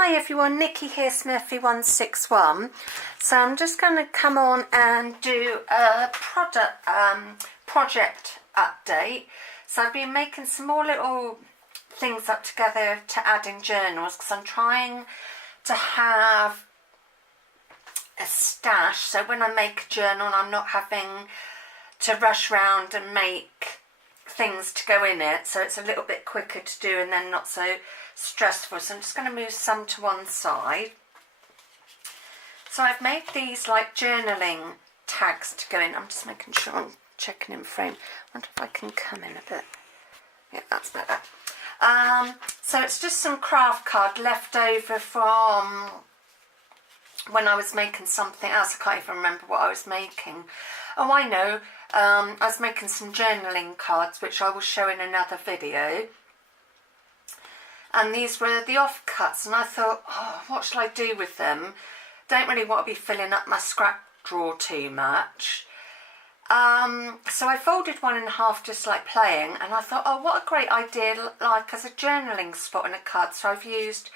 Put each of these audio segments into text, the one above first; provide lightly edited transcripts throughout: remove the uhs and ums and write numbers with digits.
Hi everyone, Nikki here, Smurfy161. So I'm just going to come on and do a project update. So I've been making some more little things up together to add in journals because I'm trying to have a stash. So when I make a journal, I'm not having to rush around and make things to go in it, so it's a little bit quicker to do and then not so stressful. So I'm just going to move some to one side. So I've made these like journaling tags to go in. I'm just making sure I'm checking in frame. I wonder if I can come in a bit. Yeah, that's better. So it's just some craft card left over from when I was making something else. I can't even remember what I was making. Oh, I know. I was making some journaling cards, which I will show in another video. And these were the offcuts, and I thought, oh, what shall I do with them? Don't really want to be filling up my scrap drawer too much. So I folded one in half, just like playing, and I thought, oh, what a great idea, like as a journaling spot in a card. So I've used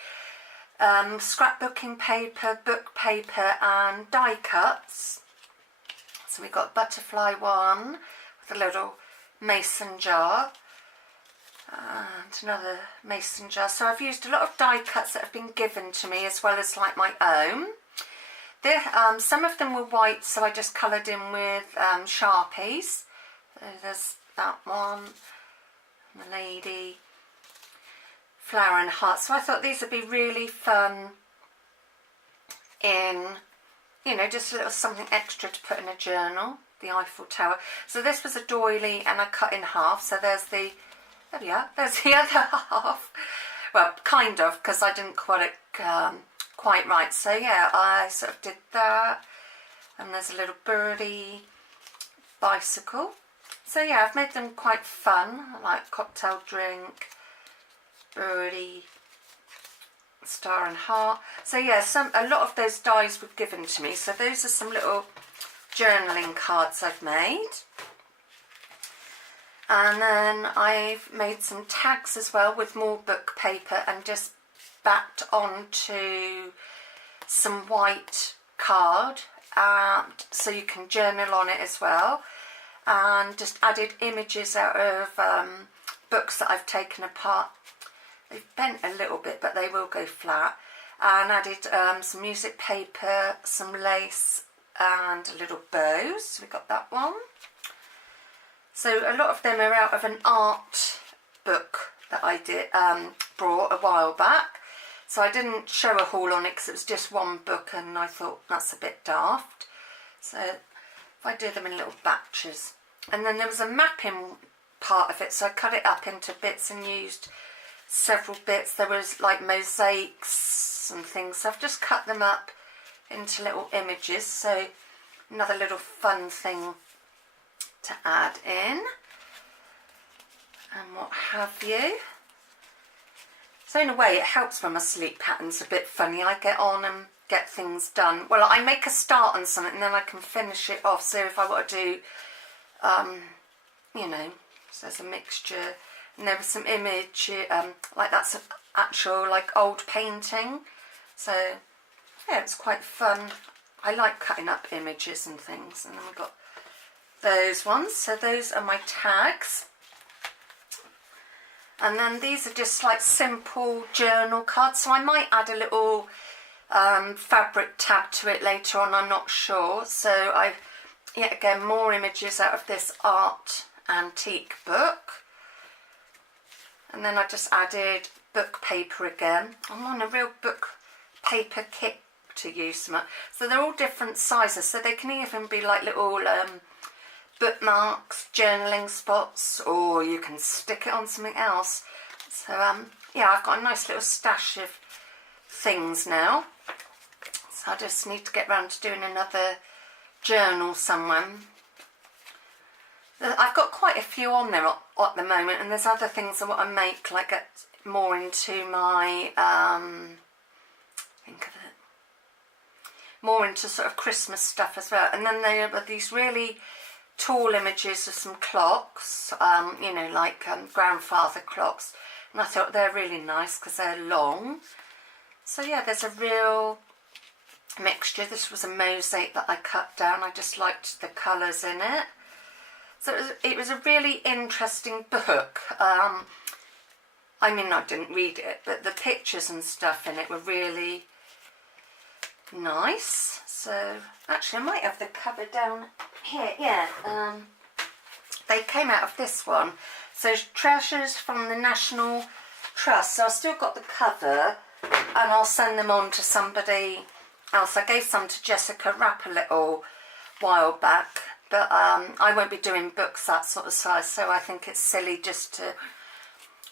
scrapbooking paper, book paper, and die cuts. So we've got butterfly one with a little mason jar and another mason jar. So I've used a lot of die cuts that have been given to me as well as like my own. Some of them were white, so I just coloured in with Sharpies. So there's that one, the lady, flower and heart. So I thought these would be really fun in, you know, just a little something extra to put in a journal. The Eiffel Tower. So this was a doily and I cut in half. So there's the, there we are, there's the other half. Well, kind of, because I didn't quite right. So yeah, I sort of did that. And there's a little birdie bicycle. So yeah, I've made them quite fun, like cocktail drink, birdie, star and heart. So yeah, a lot of those dies were given to me. So those are some little journaling cards I've made. And then I've made some tags as well with more book paper and just backed onto some white card, so you can journal on it as well. And just added images out of books that I've taken apart. They've bent a little bit, but they will go flat. And added some music paper, some lace, and a little bows. So we got that one. So a lot of them are out of an art book that I did brought a while back. So I didn't show a haul on it because it was just one book, and I thought that's a bit daft. So if I do them in little batches. And then there was a mapping part of it, so I cut it up into bits and used several bits. There was like mosaics and things, so I've just cut them up into little images. So another little fun thing to add in and what have you. So in a way it helps when my sleep pattern's a bit funny. I get on and get things done. Well, I make a start on something and then I can finish it off. So if I want to do you know, so there's a mixture. And there was some image, like that's an actual like old painting. So yeah, it's quite fun. I like cutting up images and things. And then we've got those ones. So those are my tags. And then these are just like simple journal cards. So I might add a little fabric tab to it later on, I'm not sure. So I've, yet again, more images out of this art antique book. And then I just added book paper again. I'm on a real book paper kit to use some. So they're all different sizes, so they can even be like little bookmarks, journaling spots, or you can stick it on something else. So yeah, I've got a nice little stash of things now. So I just need to get round to doing another journal somewhere. I've got quite a few on there at the moment, and there's other things I want to make, like get more into my, think of it, more into sort of Christmas stuff as well. And then there are these really tall images of some clocks, you know, like grandfather clocks. And I thought they're really nice because they're long. So yeah, there's a real mixture. This was a mosaic that I cut down. I just liked the colours in it. So it was a really interesting book. I mean, I didn't read it, but the pictures and stuff in it were really nice. So actually I might have the cover down here. Yeah, they came out of this one. So Treasures from the National Trust. So I've still got the cover, and I'll send them on to somebody else. I gave some to Jessica Rapp a little while back, but I won't be doing books that sort of size, so I think it's silly just to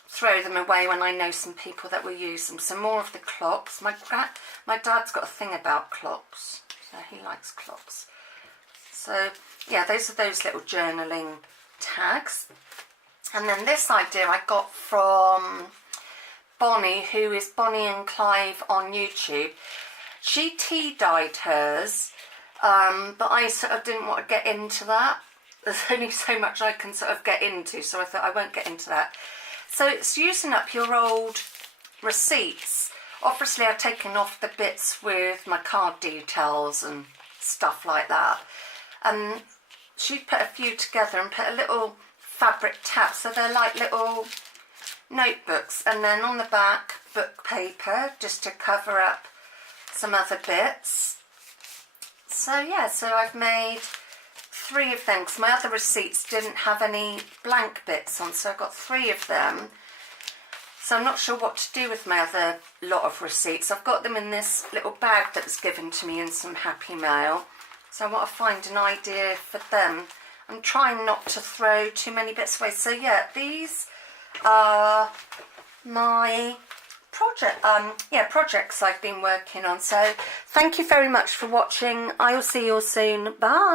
throw them away when I know some people that will use them. So more of the clocks. My dad's got a thing about clocks, so he likes clocks. So yeah, those are those little journaling tags. And then this idea I got from Bonnie, who is Bonnie and Clive on YouTube. She tea dyed hers, but I sort of didn't want to get into that. There's only so much I can sort of get into, so I thought I won't get into that. So it's using up your old receipts. Obviously I've taken off the bits with my card details and stuff like that. And she put a few together and put a little fabric tab, so they're like little notebooks, and then on the back book paper just to cover up some other bits. So yeah, so I've made 3 of them because my other receipts didn't have any blank bits on, so I've got 3 of them. So I'm not sure what to do with my other lot of receipts. I've got them in this little bag that was given to me in some Happy Mail, so I want to find an idea for them. I'm trying not to throw too many bits away. So yeah, these are my projects I've been working on. So thank you very much for watching. I will see you all soon. Bye.